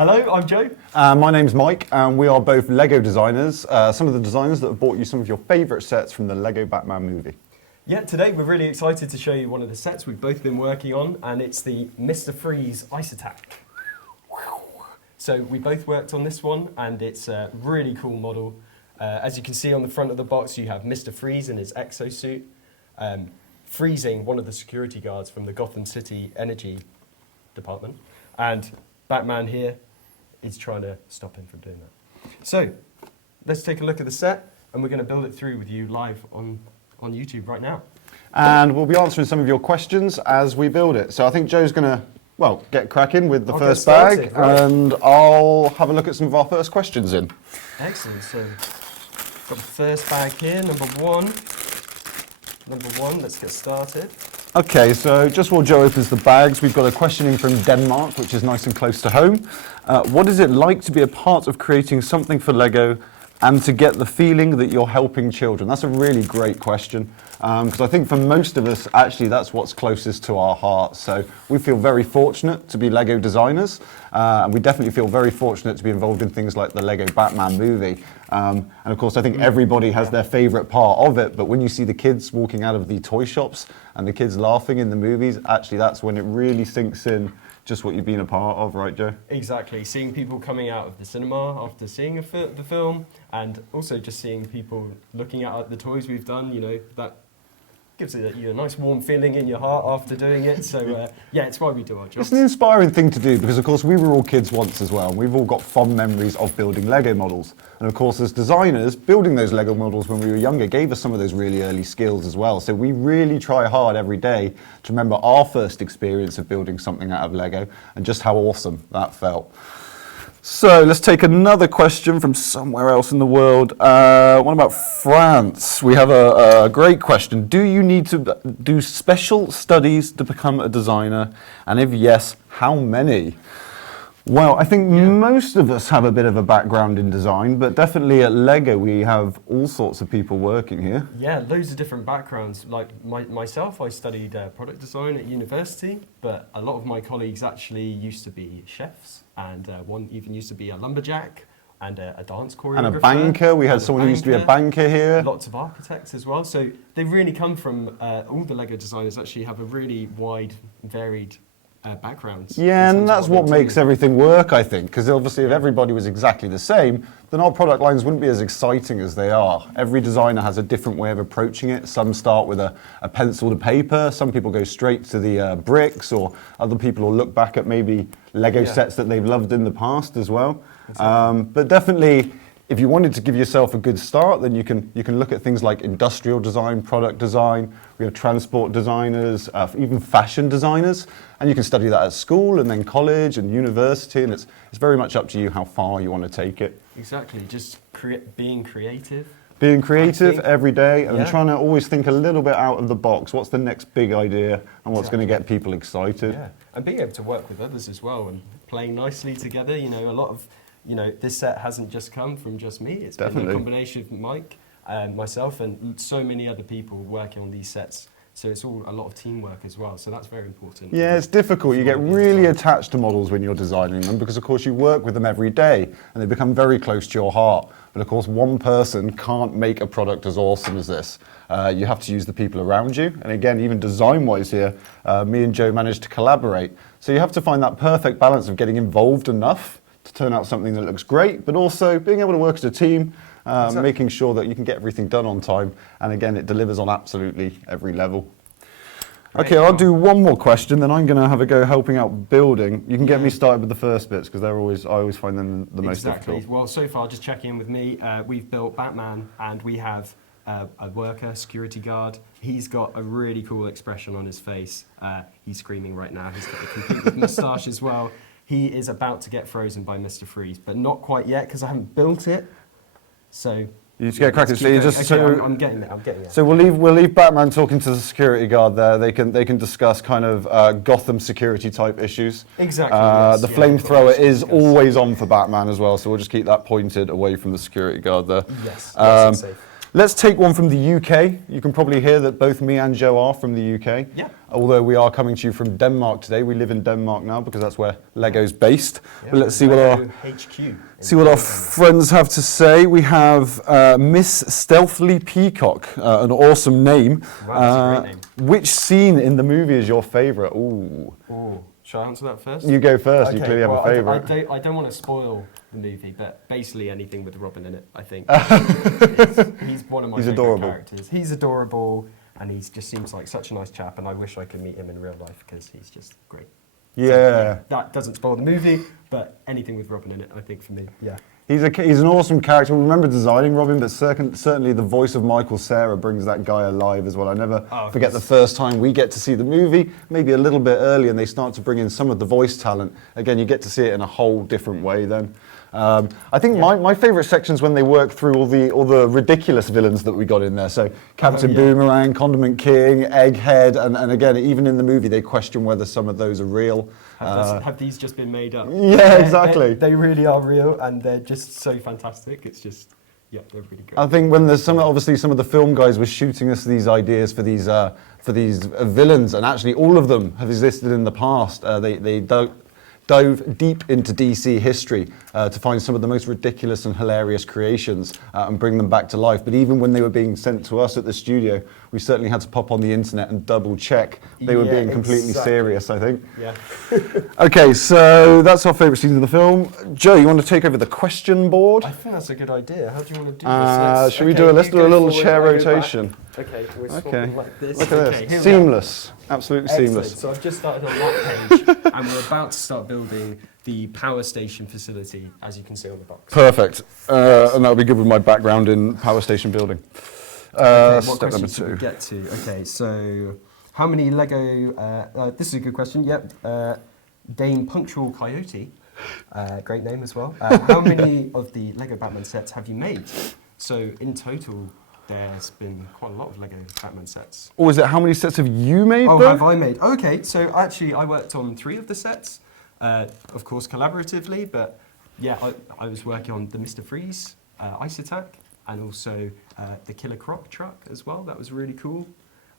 Hello, I'm Joe. My name's Mike, and we are both Lego designers, some of the designers that have bought you some of your favourite sets from the Lego Batman movie. Yeah, today we're really excited to show you one of the sets we've both been working on, and it's the Mr. Freeze Ice Attack. So we both worked on this one, and it's a really cool model. As you can see on the front of the box, you have Mr. Freeze in his exosuit, freezing one of the security guards from the Gotham City Energy Department, and Batman here is trying to stop him from doing that. So let's take a look at the set, and we're going to build it through with you live on YouTube right now. And we'll be answering some of your questions as we build it. So I think Joe's going to, well, get cracking with the first bag, right. And I'll have a look at some of our first questions in. Excellent. So got the first bag here, number one. Let's get started. Okay, so just while Joe opens the bags, we've got a question in from Denmark, which is nice and close to home. What is it like to be a part of creating something for Lego and to get the feeling that you're helping children? That's a really great question, because I think for most of us, actually, that's what's closest to our hearts. So we feel very fortunate to be Lego designers, and we definitely feel very fortunate to be involved in things like the Lego Batman movie. And of course, I think everybody has their favourite part of it, but when you see the kids walking out of the toy shops and the kids laughing in the movies, actually that's when it really sinks in just what you've been a part of, right, Joe? Exactly. Seeing people coming out of the cinema after seeing the film, and also just seeing people looking at the toys we've done, you know, that gives you a nice warm feeling in your heart after doing it. So yeah, it's why we do our job. It's an inspiring thing to do because, of course, we were all kids once as well, and we've all got fond memories of building Lego models. And of course, as designers, building those Lego models when we were younger gave us some of those really early skills as well. So we really try hard every day to remember our first experience of building something out of Lego and just how awesome that felt. So let's take another question from somewhere else in the world. What about France? We have a great question. Do you need to do special studies to become a designer? And if yes, how many? Well, I think most of us have a bit of a background in design, but definitely at Lego we have all sorts of people working here. Yeah, loads of different backgrounds. Like myself, I studied product design at university, but a lot of my colleagues actually used to be chefs, and one even used to be a lumberjack and a dance choreographer. And a banker. We had someone who used to be a banker here. Lots of architects as well. So they really come from, all the Lego designers actually have a really wide, varied backgrounds. Yeah, and that's what makes everything work, I think, because obviously if everybody was exactly the same, then our product lines wouldn't be as exciting as they are. Every designer has a different way of approaching it. Some start with a pencil to paper, some people go straight to the bricks, or other people will look back at maybe Lego sets that they've loved in the past as well. Exactly. But definitely, if you wanted to give yourself a good start, then you can look at things like industrial design, product design. We have transport designers, even fashion designers, and you can study that at school and then college and university, and it's very much up to you how far you want to take it. Exactly, just being creative. Being creative every day and trying to always think a little bit out of the box. What's the next big idea and what's going to get people excited? Yeah, and being able to work with others as well and playing nicely together. You know, a lot of this set hasn't just come from just me. It's been a combination of Mike, myself, and so many other people working on these sets. So it's all a lot of teamwork as well. So that's very important. Yeah, it's difficult. You get really attached to models when you're designing them because, of course, you work with them every day and they become very close to your heart. But, of course, one person can't make a product as awesome as this. You have to use the people around you. And again, even design-wise here, me and Joe managed to collaborate. So you have to find that perfect balance of getting involved enough to turn out something that looks great, but also being able to work as a team, making sure that you can get everything done on time. And again, it delivers on absolutely every level. Okay, I'll do one more question, then I'm going to have a go helping out building. You can get me started with the first bits, because I always find them the most difficult. Well, so far, just checking in with me, we've built Batman, and we have a worker, security guard. He's got a really cool expression on his face. He's screaming right now. He's got a complete moustache as well. He is about to get frozen by Mr. Freeze, but not quite yet, because I haven't built it. So you just get cracking. So you just I'm getting there. I'm getting there. So we'll leave Batman talking to the security guard there. They can discuss kind of Gotham security type issues. Exactly. The flamethrower is always on for Batman as well. So we'll just keep that pointed away from the security guard there. Yes. Safe. Let's take one from the UK. You can probably hear that both me and Joe are from the UK. Yeah. Although we are coming to you from Denmark today. We live in Denmark now because that's where Lego's based. Yeah, But let's see Lego what HQ. our friends have to say. We have Miss Stealthily Peacock, an awesome name. Wow, that's a great name. Which scene in the movie is your favourite? Ooh. Oh, should I answer that first? You go first. You Okay, clearly have well, a favourite. I don't want to spoil the movie, but basically anything with Robin in it, I think. He's one of my favourite adorable. characters. He's adorable, and he just seems like such a nice chap, and I wish I could meet him in real life because he's just great. So, Yeah. that doesn't spoil the movie, but anything with Robin in it, I think for me, yeah. He's an awesome character. We remember designing Robin, but certainly the voice of Michael Cera brings that guy alive as well. I never forget the first time we get to see the movie, maybe a little bit early, and they start to bring in some of the voice talent. Again, you get to see it in a whole different way then. I think my favourite section's when they work through all the ridiculous villains that we got in there. So Captain Boomerang, Condiment King, Egghead, and again, even in the movie, they question whether some of those are real. Have these just been made up? Yeah, exactly. They really are real, and they're just so fantastic. It's just, yeah, they're really great. I think when there's some of the film guys were shooting us these ideas for these villains, and actually all of them have existed in the past. They dove deep into DC history to find some of the most ridiculous and hilarious creations and bring them back to life. But even when they were being sent to us at the studio, we certainly had to pop on the internet and double check they were being completely serious, I think. Yeah. Okay, so that's our favourite scenes of the film. Joe, you want to take over the question board? I think that's a good idea. How do you want to do this? Should we do let's do a little chair rotation. Okay, we're swapping like this. Look at Okay, this. Seamless. Absolutely Excellent. seamless. So I've just started on that page, and we're about to start building the power station facility, as you can see on the box. Perfect. And that'll be good with my background in power station building. What Step number questions should we 2. get to? Okay, so how many Lego? This is a good question. Yep. Dame Punctual Coyote, great name as well. How many of the Lego Batman sets have you made? So in total, there's been quite a lot of Lego Batman sets. Or is it how many sets have you made? Oh, though? have I made? Okay, so actually I worked on 3 of the sets, of course collaboratively, but yeah, I was working on the Mr. Freeze Ice Attack, and also the Killer Croc truck as well. That was really cool.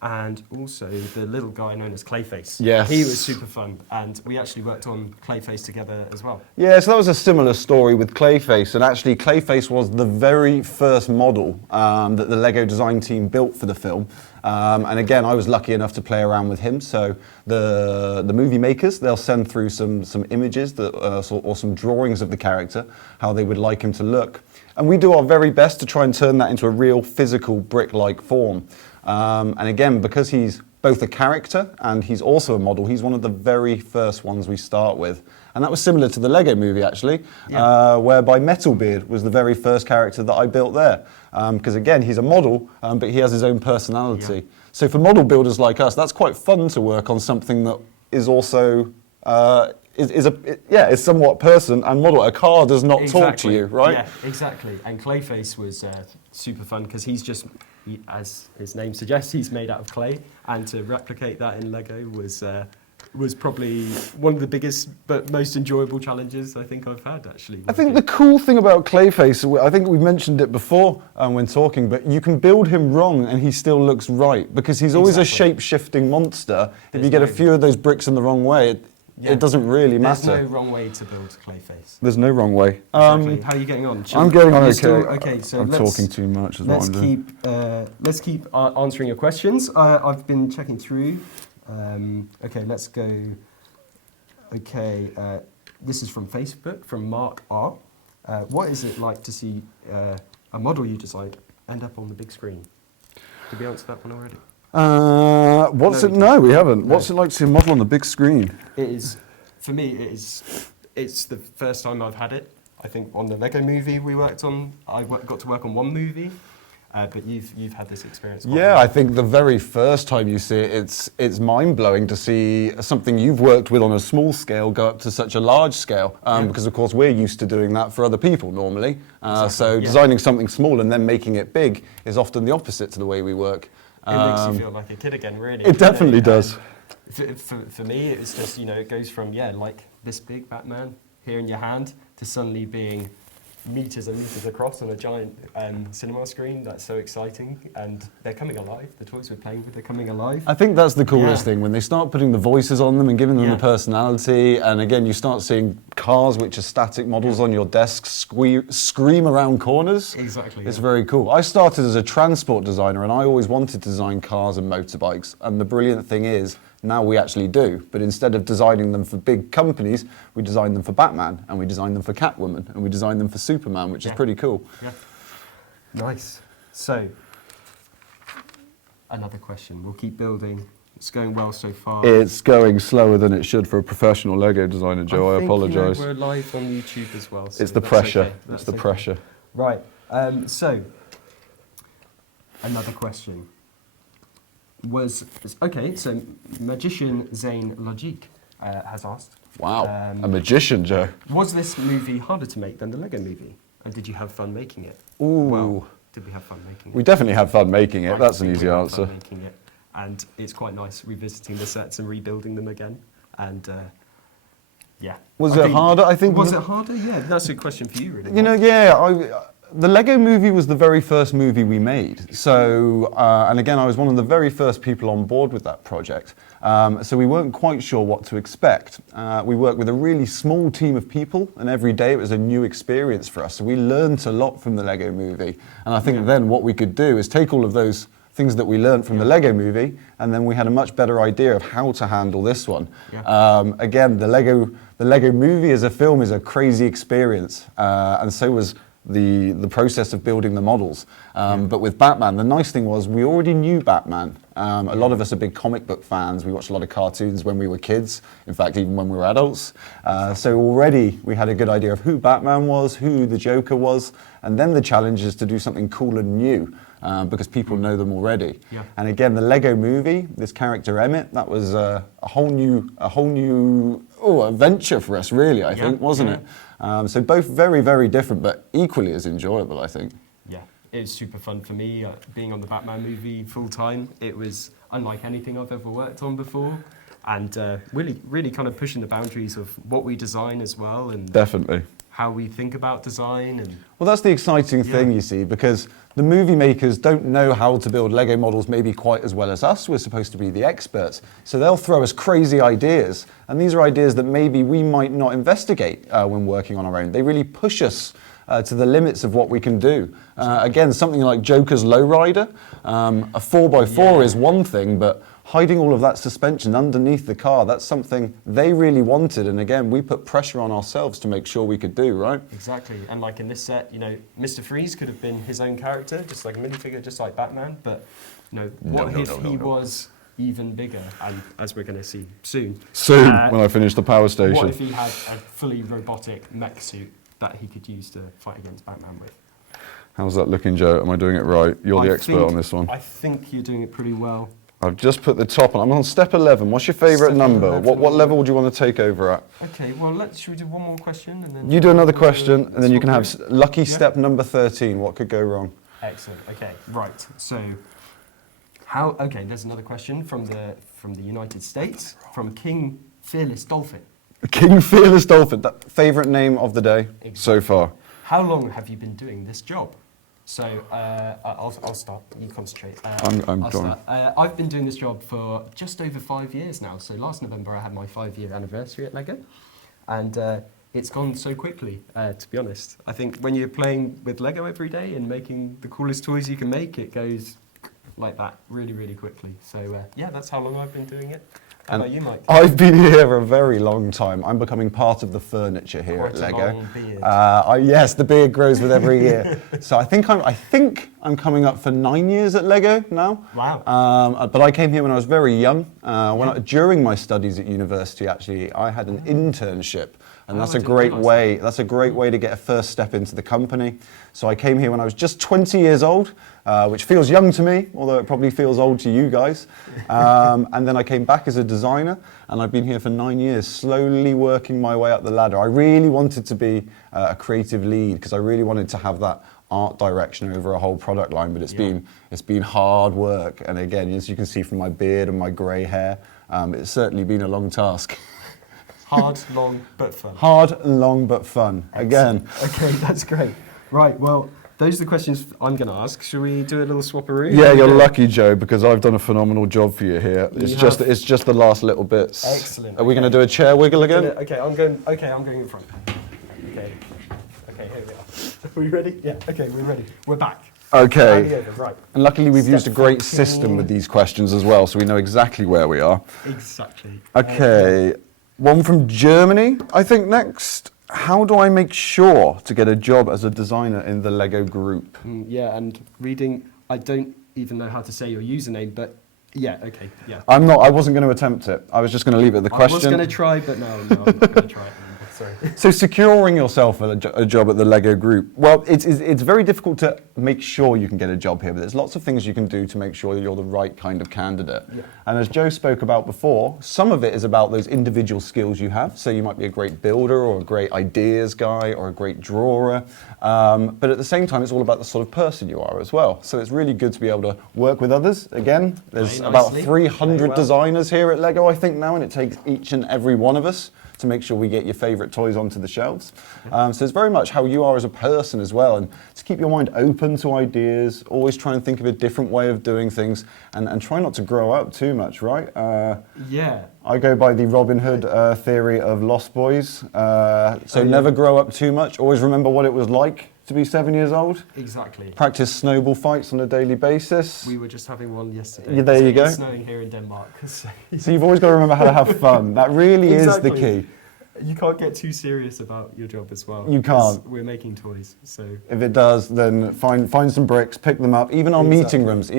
And also the little guy known as Clayface. Yes. He was super fun, and we actually worked on Clayface together as well. Yeah, so that was a similar story with Clayface, and actually Clayface was the very first model that the Lego design team built for the film. And again, I was lucky enough to play around with him. So the movie makers, they'll send through some images that, or some drawings of the character, how they would like him to look. And we do our very best to try and turn that into a real physical brick-like form. And again, because he's both a character and he's also a model, he's one of the very first ones we start with. And that was similar to the Lego movie, actually, whereby Metalbeard was the very first character that I built there. Because again, he's a model, but he has his own personality. Yeah. So for model builders like us, that's quite fun to work on something that is also is somewhat person and model. A car does not talk to you, right? Yeah, exactly. And Clayface was super fun because he's just, as his name suggests, he's made out of clay, and to replicate that in Lego was probably one of the biggest but most enjoyable challenges I think I've had, actually. I think the cool thing about Clayface, I think we mentioned it before when talking, but you can build him wrong and he still looks right, because he's always a shape-shifting monster. If you get a few of those bricks in the wrong way, it doesn't really matter. There's no wrong way to build Clayface. There's no wrong way. Exactly. How are you getting on? I'm getting on okay. Okay, so I'm talking too much. Let's keep answering your questions. I've been checking through. Okay, let's go. Okay, this is from Facebook, from Mark R. What is it like to see a model you designed end up on the big screen? Did we answer that one already? No, we haven't. No. What's it like to see a model on the big screen? It is, for me, it's the first time I've had it. I think on the Lego movie we worked on, I got to work on one movie, but you've had this experience. Yeah, I think the very first time you see it, it's mind-blowing to see something you've worked with on a small scale go up to such a large scale, because of course we're used to doing that for other people normally. So designing something small and then making it big is often the opposite to the way we work. It makes you feel like a kid again, really. It definitely does. For me, it's just, it goes from, like this big Batman here in your hand to suddenly being meters and meters across on a giant cinema screen. That's so exciting, and they're coming alive. The toys we're playing with are coming alive. I think that's the coolest Yeah. thing, when they start putting the voices on them and giving them Yeah. the personality, and again you start seeing cars which are static models on your desk scream around corners. Exactly. It's yeah. very cool. I started as a transport designer and I always wanted to design cars and motorbikes, and the brilliant thing is now we actually do, but instead of designing them for big companies, we design them for Batman, and we design them for Catwoman, and we design them for Superman, which is Yeah. pretty cool. Yeah. Nice. So, another question. We'll keep building. It's going well so far. It's going slower than it should for a professional Lego designer, Joe. I think, apologise. we're live on YouTube as well. So It's the that's pressure. okay. It's That's the okay. pressure. Right. So, another question. So magician Zane Logique has asked. Wow, Um, a magician, Joe. Was this movie harder to make than the Lego movie? And did you have fun making it? Ooh. Well, did we have fun making it? We definitely had fun making it. I That's an think easy we had answer. fun making it. And it's quite nice revisiting the sets and rebuilding them again. And yeah. Was I it think- harder? I think Was it harder? Yeah, that's a question for you, really. You know, yeah, the Lego movie was the very first movie we made. So, and again, I was one of the very first people on board with that project. So we weren't quite sure what to expect. We worked with a really small team of people, and every day it was a new experience for us. So we learned a lot from the Lego movie. And I think then what we could do is take all of those things that we learned from the Lego movie, and then we had a much better idea of how to handle this one. Yeah. Again, the Lego movie as a film is a crazy experience, and so was the process of building the models. But with Batman, the nice thing was we already knew Batman. A lot of us are big comic book fans. We watched a lot of cartoons when we were kids, in fact, even when we were adults. So already we had a good idea of who Batman was, who the Joker was, and then the challenge is to do something cool and new. Because people know them already. Yeah. And again, the Lego movie, this character Emmett, that was a whole new adventure for us, really, I think, wasn't it? So both very, very different, but equally as enjoyable, I think. Yeah, it was super fun for me, being on the Batman movie full time. It was unlike anything I've ever worked on before. And really kind of pushing the boundaries of what we design as well, and Definitely. how we think about design. And Well, that's the exciting thing, you see, because the movie makers don't know how to build Lego models maybe quite as well as us. We're supposed to be the experts. So they'll throw us crazy ideas. And these are ideas that maybe we might not investigate when working on our own. They really push us to the limits of what we can do. Again, something like Joker's Lowrider. A 4x4 is one thing, but hiding all of that suspension underneath the car, that's something they really wanted. And again, we put pressure on ourselves to make sure we could do, right? exactly, and like in this set, you know, Mr. Freeze could have been his own character, just like a minifigure, just like Batman. But you know, what if he was even bigger? And as we're going to see soon, When I finish the power station. what if he had a fully robotic mech suit that he could use to fight against Batman with? How's that looking, Joe? Am I doing it right? You're the I expert think- on this one. I think you're doing it pretty well. I've just put the top on. I'm on step 11. What's your favourite Step number? 11. What level would you want to take over at? Okay, well, should we do one more question and then... You do another question, and then you can have swap lucky Yeah. step number 13. What could go wrong? through? Excellent, okay, right, so... Okay, there's another question from the United States, from King Fearless Dolphin. King Fearless Dolphin. That favourite name of the day so far. How long have you been doing this job? So I'll start. You concentrate. I'm I'll done. start. I've been doing this job for just over 5 years now. So last November I had my 5-year anniversary at Lego, and it's gone so quickly. To be honest, I think when you're playing with Lego every day and making the coolest toys you can make, it goes like that really, really quickly. So yeah, that's how long I've been doing it. How about you, Mike? I've been here a very long time. I'm becoming part of the furniture here Quite at a Lego. long beard. Yes, the beard grows with every year. So I think I'm coming up for 9 years at Lego now. Wow. But I came here when I was very young. During my studies at university, actually, I had an internship. And that's I a didn't great realise way. That's a great way to get a first step into the company. So I came here when I was just 20 years old, which feels young to me, although it probably feels old to you guys. And then I came back as a designer, and I've been here for 9 years, slowly working my way up the ladder. I really wanted to be a creative lead because I really wanted to have that art direction over a whole product line. But it's been hard work, and again, as you can see from my beard and my grey hair, it's certainly been a long task. Hard, long, but fun. Hard, long, but fun. Again. Okay, that's great. Right, well, those are the questions I'm going to ask. Should we do a little swapperoo? Yeah, you're lucky, Joe, because I've done a phenomenal job for you here. It's just the last little bits. Excellent. Are we going to do a chair wiggle again? Okay, I'm going in front. Okay, here we are. Are we ready? Yeah, okay, we're ready. We're back. Okay. Over, right. And luckily we've used a great 14. system with these questions as well, so we know exactly where we are. Exactly. Okay, one from Germany, I think next. How do I make sure to get a job as a designer in the Lego group? Yeah, and reading, I don't even know how to say your username, but yeah, okay, yeah. I wasn't going to attempt it. I was just going to leave it at the question. I was going to try, but no, I'm not going to try it. Sorry. So securing yourself a job at the Lego group, well, it's very difficult to make sure you can get a job here, but there's lots of things you can do to make sure that you're the right kind of candidate. Yeah. And as Joe spoke about before, some of it is about those individual skills you have. So you might be a great builder or a great ideas guy or a great drawer. But at the same time, it's all about the sort of person you are as well. So it's really good to be able to work with others. Again, there's about 300 designers here at Lego, I think now, and it takes each and every one of us to make sure we get your favourite toys onto the shelves. So it's very much how you are as a person as well, and to keep your mind open to ideas, always try and think of a different way of doing things, and try not to grow up too much, right? Yeah. I go by the Robin Hood theory of Lost Boys. Never grow up too much, always remember what it was like to be 7 years old. Exactly. Practice snowball fights on a daily basis. We were just having one yesterday. Yeah, there you go. It's snowing here in Denmark. So you've always got to remember how to have fun. That really is the key. You can't get too serious about your job as well. You can't. We're making toys, so. If it does, then find some bricks, pick them up. Even our meeting rooms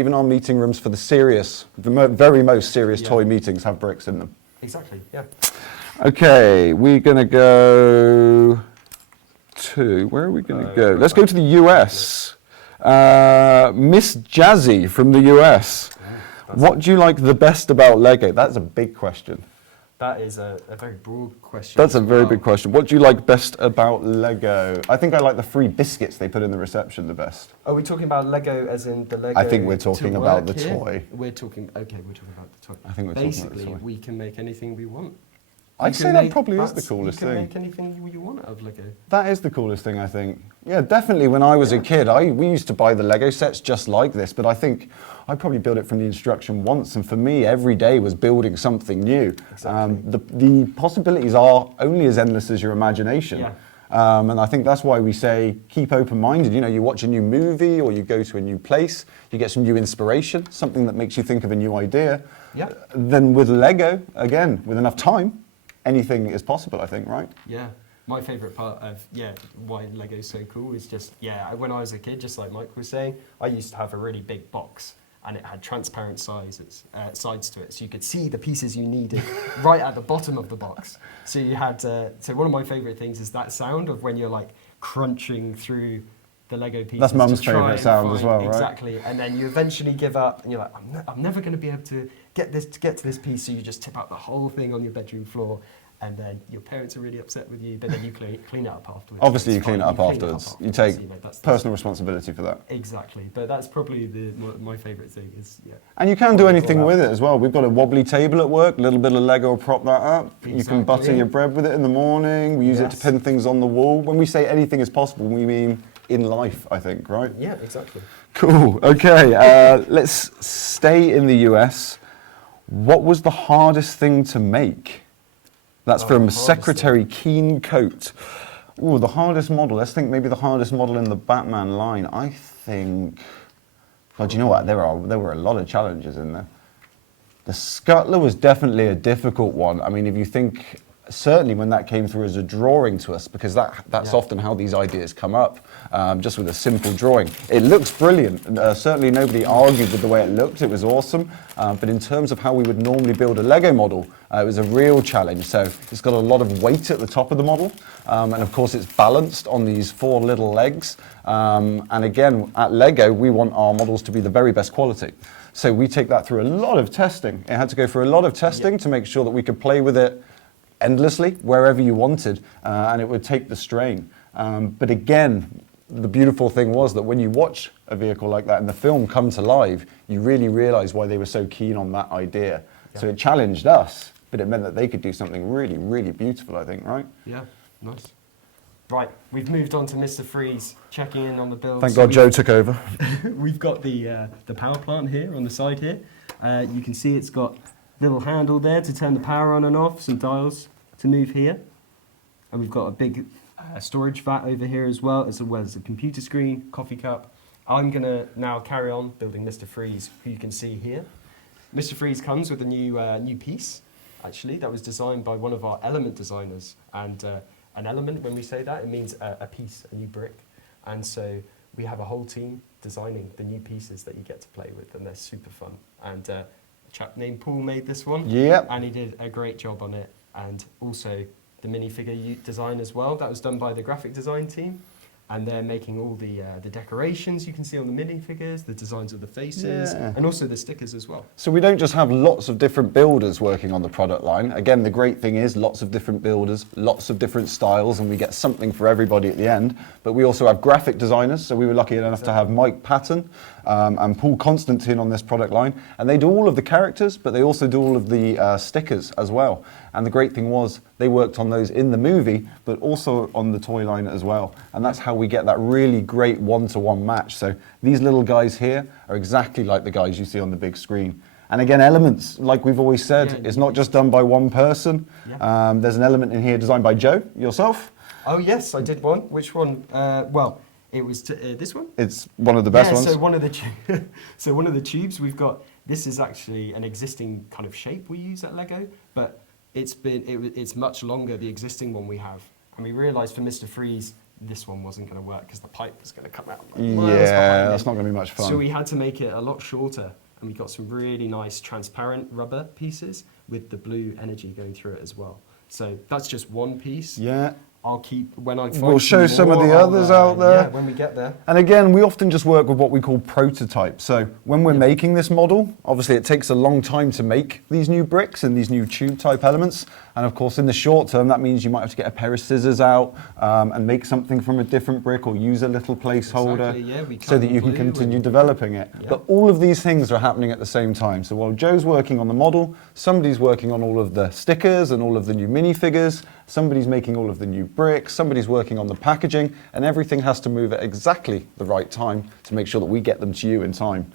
for the serious, very most serious toy meetings have bricks in them. Exactly, yeah. Okay, we're going to go to, where are we going to go? Let's go to the US. Miss Jazzy from the US. What do you like the best about Lego? That's a big question. That is a very broad question. That's a very big question. What do you like best about Lego? I think I like the free biscuits they put in the reception the best. Are we talking about Lego as in the Lego? I think we're talking about the here? toy. We're talking about the toy. I think we're Basically, talking about the toy. we can make anything we want. I'd say that probably is the coolest thing. You can make anything you want out of Lego. That is the coolest thing, I think. Yeah, definitely. When I was a kid, we used to buy the Lego sets just like this, but I think I probably built it from the instruction once, and for me, every day was building something new. Exactly. The possibilities are only as endless as your imagination. Yeah. And I think that's why we say keep open-minded. You know, you watch a new movie or you go to a new place, you get some new inspiration, something that makes you think of a new idea. Yeah. Then with Lego, again, with enough time, anything is possible, I think, right? Yeah. My favourite part of, why Lego's so cool is just, when I was a kid, just like Mike was saying, I used to have a really big box and it had transparent sides to it. So you could see the pieces you needed right at the bottom of the box. So you had, so one of my favourite things is that sound of when you're like crunching through the Lego pieces. That's Mum's favourite sound as well, right? Exactly. And then you eventually give up and you're like, I'm never going to be able to get to this piece. So you just tip out the whole thing on your bedroom floor. And then your parents are really upset with you, but then you clean it up afterwards. Obviously, you clean it up afterwards. You take personal responsibility for that. Exactly, but that's probably my favourite thing. And you can do anything with it as well. We've got a wobbly table at work, a little bit of Lego will prop that up. Exactly. You can butter your bread with it in the morning. We use it to pin things on the wall. When we say anything is possible, we mean in life, I think, right? Yeah, exactly. Cool, okay, let's stay in the US. What was the hardest thing to make? That's from Secretary Keen Coat. Ooh, the hardest model. Let's think maybe the hardest model in the Batman line. I think, well, do you know what? There were a lot of challenges in there. The Scuttler was definitely a difficult one. I mean, if you think, certainly when that came through as a drawing to us, because that's often how these ideas come up, just with a simple drawing. It looks brilliant. Certainly nobody argued with the way it looked. It was awesome. But in terms of how we would normally build a Lego model, it was a real challenge. So it's got a lot of weight at the top of the model. And of course, it's balanced on these 4 little legs. And again, at Lego, we want our models to be the very best quality. So we take that through a lot of testing. It had to go through a lot of testing to make sure that we could play with it endlessly, wherever you wanted, and it would take the strain. But again, the beautiful thing was that when you watch a vehicle like that and the film come to life, you really realise why they were so keen on that idea. Yeah. So it challenged us, but it meant that they could do something really, really beautiful, I think, right? Yeah, nice. Right, we've moved on to Mr. Freeze, checking in on the build. Thank God Joe took over. We've got the power plant here on the side here. You can see it's got a little handle there to turn the power on and off, some dials to move here. And we've got a big storage vat over here as well as a computer screen, coffee cup. I'm going to now carry on building Mr. Freeze, who you can see here. Mr. Freeze comes with a new piece, actually, that was designed by one of our element designers. And an element, when we say that, it means a piece, a new brick. And so we have a whole team designing the new pieces that you get to play with, and they're super fun. And a chap named Paul made this one. Yep. And he did a great job on it. And also the minifigure design as well. That was done by the graphic design team. And they're making all the decorations you can see on the minifigures, the designs of the faces, Yeah. and also the stickers as well. So we don't just have lots of different builders working on the product line. Again, the great thing is lots of different builders, lots of different styles, and we get something for everybody at the end. But we also have graphic designers, so we were lucky enough to have Mike Patton and Paul Constantine on this product line. And they do all of the characters, but they also do all of the stickers as well. And the great thing was they worked on those in the movie, but also on the toy line as well. And that's how we get that really great one-to-one match. So these little guys here are exactly like the guys you see on the big screen. And again, elements, like we've always said, it's not just done by one person. Yeah. There's an element in here designed by Joe, yourself. Oh yes, I did one. Which one? Well, it was this one. It's one of the best ones. So one of the so one of the tubes we've got. This is actually an existing kind of shape we use at Lego, but it's much longer, the existing one we have. And we realised for Mr. Freeze, this one wasn't going to work because the pipe was going to come out. Yeah, that's not going to be much fun. So we had to make it a lot shorter, and we got some really nice transparent rubber pieces with the blue energy going through it as well. So that's just one piece. Yeah. I'll keep, when I find We'll show some of the others out there. Yeah, when we get there. And again, we often just work with what we call prototypes. So when we're making this model, obviously it takes a long time to make these new bricks and these new tube type elements. And of course, in the short term, that means you might have to get a pair of scissors out and make something from a different brick or use a little placeholder so that you can continue developing it. Yeah. But all of these things are happening at the same time. So while Joe's working on the model, somebody's working on all of the stickers and all of the new minifigures, somebody's making all of the new bricks, somebody's working on the packaging, and everything has to move at exactly the right time to make sure that we get them to you in time.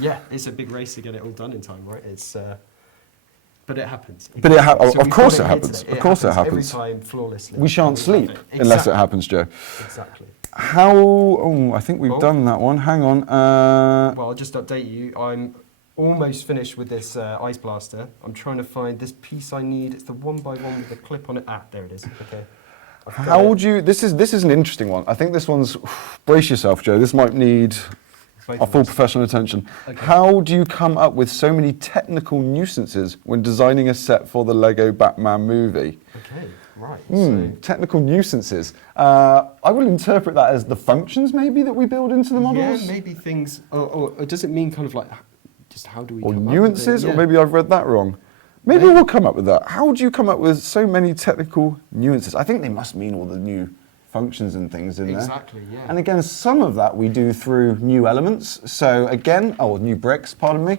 Yeah, it's a big race to get it all done in time, right? But it happens. But of course it here happens. today. Of course it happens. Every time flawlessly. We shan't sleep unless it happens, Joe. Exactly. I think we've done that one. Hang on. Well, I'll just update you. I'm almost finished with this ice blaster. I'm trying to find this piece I need. It's the 1x1 with the clip on it. Ah, there it is. Okay. How would you? This is an interesting one. I think this one's. Brace yourself, Joe. This might need our full professional attention. Okay. How do you come up with so many technical nuisances when designing a set for the Lego Batman movie? Okay, right. Technical nuisances. I will interpret that as the functions maybe that we build into the models. Yeah, maybe things. Or does it mean kind of like just how do we? Or come nuances? up with it? Yeah. Or maybe I've read that wrong. Maybe we'll come up with that. How do you come up with so many technical nuances? I think they must mean all the new functions and things in there. Exactly, yeah. And again, some of that we do through new elements. So again, new bricks, pardon me.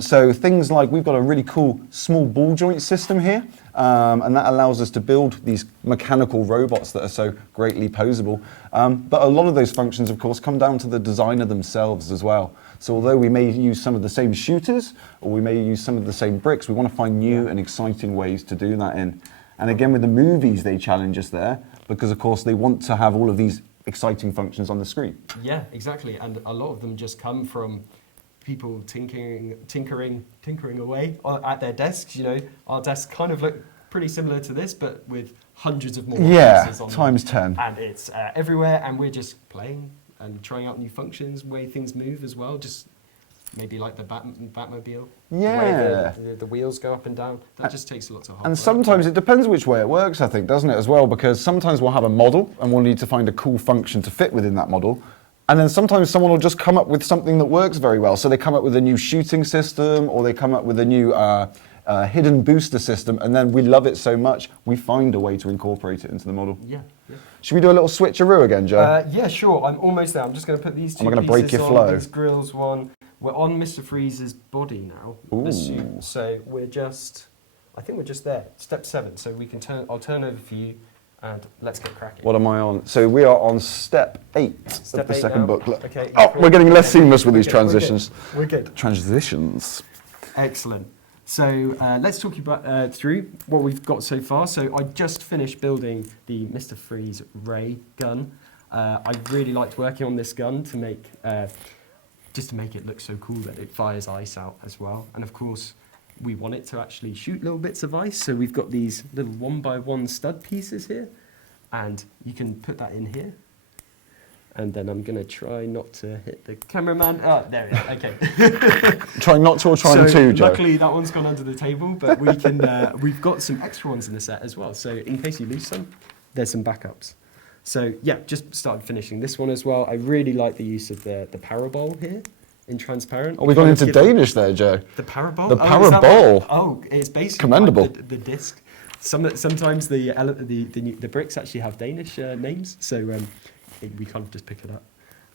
So things like we've got a really cool small ball joint system here. And that allows us to build these mechanical robots that are so greatly posable. But a lot of those functions, of course, come down to the designer themselves as well. So although we may use some of the same shooters, or we may use some of the same bricks, we want to find new and exciting ways to do that in. And again, with the movies, they challenge us there, because of course they want to have all of these exciting functions on the screen. Yeah, exactly. And a lot of them just come from people tinkering away at their desks. You know, our desks kind of look pretty similar to this, but with hundreds of more pieces on times them. 10. And it's everywhere, and we're just playing and trying out new functions, way things move as well. Just maybe like the Batmobile. Yeah. The way the wheels go up and down. That just takes lots of hard And work. sometimes it depends which way it works, I think, doesn't it, as well? Because sometimes we'll have a model and we'll need to find a cool function to fit within that model. And then sometimes someone will just come up with something that works very well. So they come up with a new shooting system, or they come up with a new hidden booster system, and then we love it so much, we find a way to incorporate it into the model. Yeah. Should we do a little switcheroo again, Joe? Yeah, sure. I'm almost there. I'm just going to put these two I'm going to pieces break your on, flow. these grills one. We're on Mr. Freeze's body now, the suit. So we're just I think we're just there. Step 7. So we can turn. I'll turn over for you, and let's get cracking. What am I on? So we are on step 8 Step of the 8 second now. booklet. Okay. Oh, we're getting less seamless with these Okay, we're good. transitions. We're good. Transitions. Excellent. So let's talk about through what we've got so far. So I just finished building the Mr. Freeze ray gun. I really liked working on this gun to make just to make it look so cool that it fires ice out as well. And of course, we want it to actually shoot little bits of ice. So we've got these little 1x1 stud pieces here, and you can put that in here. And then I'm going to try not to hit the cameraman. Oh, there we are. Okay. Trying not to or trying to, Joe? Luckily, that one's gone under the table, but we can. We've got some extra ones in the set as well. So in case you lose some, there's some backups. So yeah, just started finishing this one as well. I really like the use of the parabol here in transparent. Oh, we've gone into Danish there, Joe. The parabol. The is that parabol. what- Oh, it's basically Commendable. like the disc. Sometimes the bricks actually have Danish names, so we kind of just pick it up.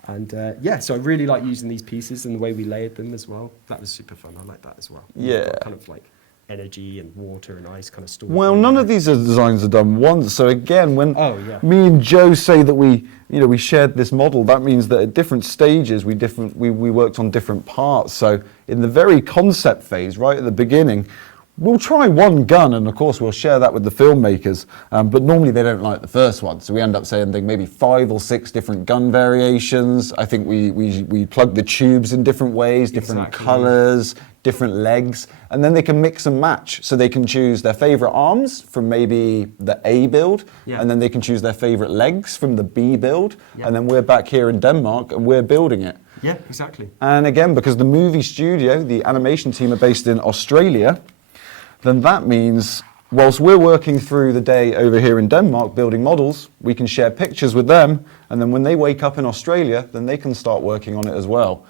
And yeah, so I really like using these pieces and the way we layered them as well. That was super fun. I like that as well. Yeah. Kind of like energy and water and ice kind of stored. Well, in none there. of these designs are done once. So again, when Oh, yeah. me and Joe say that we shared this model, that means that at different stages we worked on different parts. So in the very concept phase, right at the beginning, we'll try one gun, and of course we'll share that with the filmmakers, but normally they don't like the first one, so we end up saying maybe 5 or 6 different gun variations. I think we plug the tubes in different ways, different Exactly. colours, different legs, and then they can mix and match, so they can choose their favourite arms from maybe the A build, Yeah. and then they can choose their favourite legs from the B build, Yeah. and then we're back here in Denmark and we're building it. Yeah, exactly. And again, because the movie studio, the animation team are based in Australia, then that means whilst we're working through the day over here in Denmark building models, we can share pictures with them, and then when they wake up in Australia, then they can start working on it as well.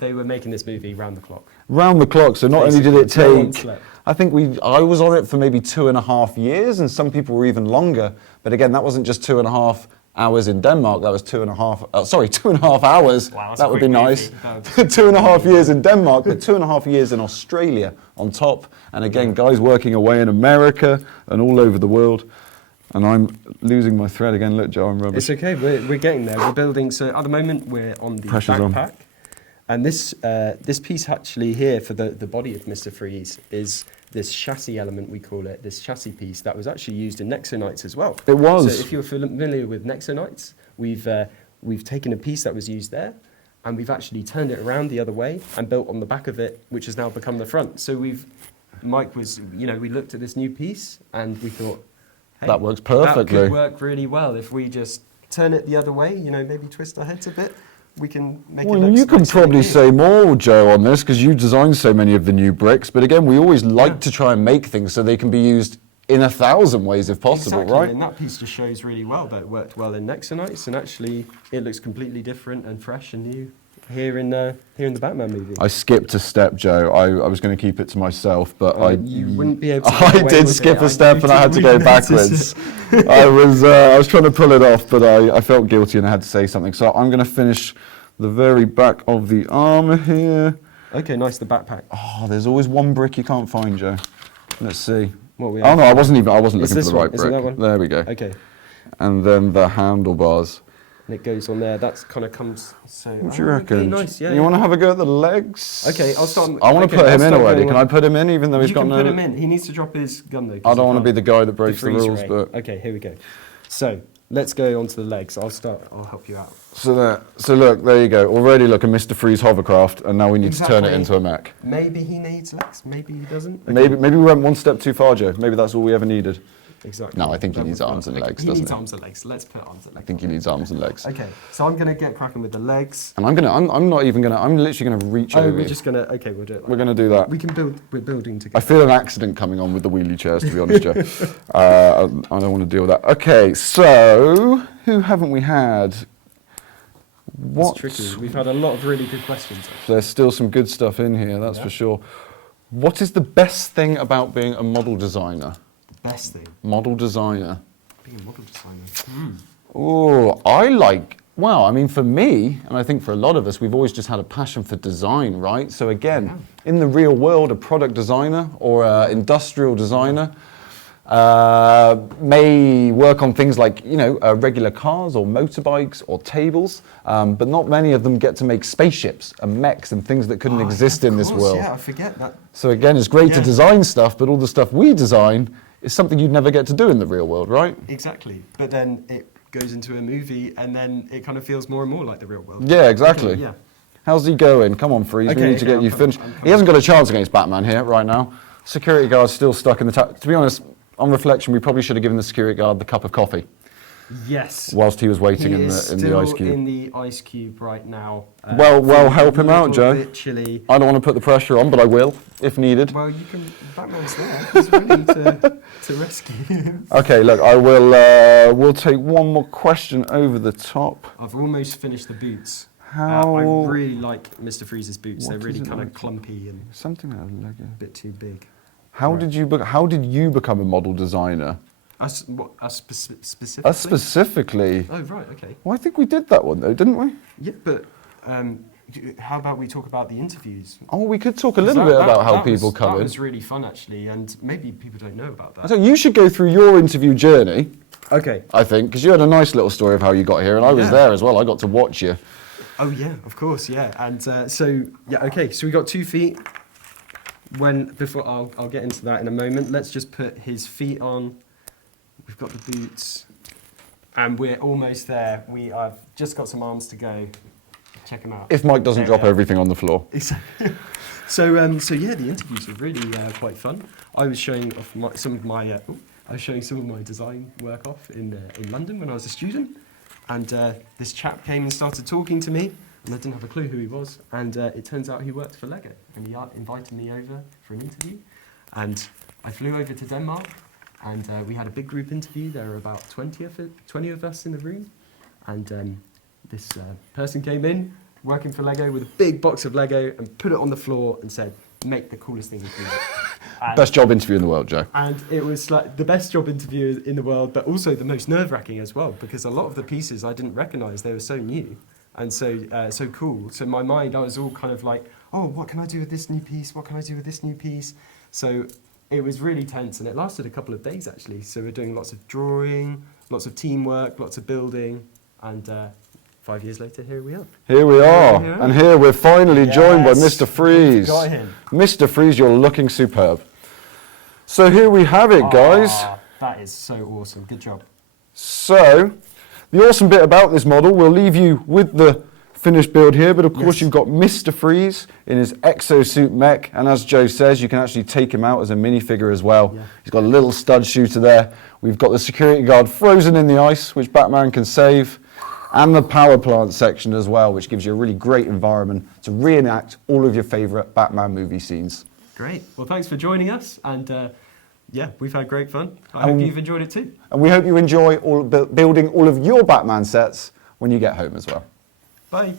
They were making this movie round the clock. Round the clock, so not only did it Basically, no one take, slept. I think I was on it for maybe 2.5 years, and some people were even longer, but again, that wasn't just 2.5 hours in Denmark, that was 2.5 hours, Wow, that's a that would be quick nice. movie. 2.5 years in Denmark, but 2.5 years in Australia on top. And again, guys working away in America and all over the world. And I'm losing my thread again. Look, Joe, I'm rubbish. It's okay, we're getting there. We're building, so at the moment we're on the Pressure's on. backpack. And this piece actually here for the body of Mr. Freeze is this chassis element, we call it, this chassis piece that was actually used in Nexonites as well. It was. So if you're familiar with Nexonites, we've taken a piece that was used there and we've actually turned it around the other way and built on the back of it, which has now become the front. So Mike was, we looked at this new piece and we thought, hey, That works that perfectly. could work really well if we just turn it the other way, maybe twist our heads a bit. We can make it Well, look you can nice probably and say more, Joe, on this, because you designed so many of the new bricks. But again, we always like to try and make things so they can be used in 1,000 ways if possible, exactly. right? And that piece just shows really well that it worked well in Nexonites, and actually it looks completely different and fresh and new here in the Batman movie. I skipped a step, Joe. I was going to keep it to myself, but You wouldn't be able to get I away did with skip it. a step and I had to go We backwards. noticed I was trying to pull it off, but I felt guilty and I had to say something. So I'm going to finish the very back of the armour here. Okay, nice, the backpack. Oh, there's always one brick you can't find, Joe. Let's see. What we Oh have? no, I wasn't Is looking for this the right one? Is it brick. that one? There we go. Okay, And then the handlebars. and it goes on there. That kind of comes. So. What do you okay, reckon? nice. Yeah. You want to have a go at the legs? Okay, I'll start. I want to put I'll him in start already. going Can I put him in, even though he's You got can no? put him in. He needs to drop his gun though. 'cause I don't he want to be can't- the guy that breaks the freeze rules, ray. but Okay, here we go. So let's go on to the legs. I'll start. I'll help you out. so look, there you go. Already look a Mr. Freeze hovercraft, and now we need to turn it Exactly. into a mech. Maybe he needs legs. Maybe he doesn't. Okay. Maybe we went one step too far, Joe. Maybe that's all we ever needed. Exactly. No, I think he That needs would arms work. and legs, He doesn't needs he? arms and legs. Let's put arms and I legs. think he needs arms and legs. Okay, so I'm gonna get cracking with the legs. And I'm literally gonna reach Oh, over. we're you. just gonna. Okay, we'll do it. We're gonna do that. We can build. We're building I together. feel an accident coming on with the wheelie chairs, to be honest, Joe. I don't want to deal with that. Okay, so who haven't we had? It's tricky. We've had a lot of really good questions. Actually. There's still some good stuff in here, that's Yeah. for sure. What is the best thing about being a model designer? Best thing. Model designer. Being a model designer. Oh, I like Well, I mean, for me, and I think for a lot of us, we've always just had a passion for design, right? So again, in the real world, a product designer or an industrial designer may work on things like, regular cars or motorbikes or tables, but not many of them get to make spaceships and mechs and things that couldn't exist in this world. Yeah, I forget that. So again, it's great to design stuff, but all the stuff we design is something you'd never get to do in the real world, right? Exactly. But then it goes into a movie, and then it kind of feels more and more like the real world. Yeah, exactly. Okay, yeah. How's he going? Come on, Freeze. We need to get you finished. He hasn't got a chance against Batman here right now. Security guard's still stuck in the To be honest, on reflection, we probably should have given the security guard the cup of coffee. Yes. Whilst he was waiting in the ice still cube. in the ice cube right now. Well, help him out, Joe. Bit chilly. I don't want to put the pressure on, but I will, if needed. Well, you can. Batman's there. He's ready to rescue him. Okay, look, I will. We'll take one more question over the top. I've almost finished the boots. How? I really like Mr. Freeze's boots. What They're really is it kind of like? clumpy and Something out of Lego. a bit too big. How did you become a model designer? Us specifically? Us specifically. Oh, right, okay. Well, I think we did that one though, didn't we? Yeah, but how about we talk about the interviews? Oh, we could talk a little bit about how people come in. That was really fun, actually, and maybe people don't know about that. So you should go through your interview journey. Okay. I think, because you had a nice little story of how you got here, and I was there as well. I got to watch you. Oh yeah, of course, yeah. And so we got 2 feet. Before I'll get into that in a moment. Let's just put his feet on. We've got the boots, and we're almost there. I've just got some arms to go. Check them out. If Mike doesn't drop everything on the floor. So yeah, the interviews were really quite fun. I was showing off some of my design work off in London when I was a student, and this chap came and started talking to me, and I didn't have a clue who he was. And it turns out he worked for Lego, and he invited me over for an interview, and I flew over to Denmark, and we had a big group interview. There were about 20 of us in the room, and this person came in, working for Lego, with a big box of Lego, and put it on the floor and said, "Make the coolest thing you can make." Best job interview in the world, Joe. And it was like the best job interview in the world, but also the most nerve-wracking as well, because a lot of the pieces I didn't recognise. They were so new and so cool. So in my mind, I was all kind of like, oh, what can I do with this new piece? What can I do with this new piece? So it was really tense, and it lasted a couple of days, actually. So we're doing lots of drawing, lots of teamwork, lots of building, and 5 years later, here we are. Here we are, Yeah. and here we're finally joined by Yes, Mr. Freeze. we've got him. Mr. Freeze, you're looking superb. So here we have it, guys. That is so awesome. Good job. So, the awesome bit about this model, we'll leave you with the finished build here, but of course Yes. you've got Mr. Freeze in his exosuit mech, and as Joe says, you can actually take him out as a minifigure as well. Yeah. He's got a little stud shooter there. We've got the security guard frozen in the ice, which Batman can save, and the power plant section as well, which gives you a really great environment to reenact all of your favourite Batman movie scenes. Great. Well, thanks for joining us, and yeah, we've had great fun. I hope you've enjoyed it too. And we hope you enjoy building all of your Batman sets when you get home as well. Bye.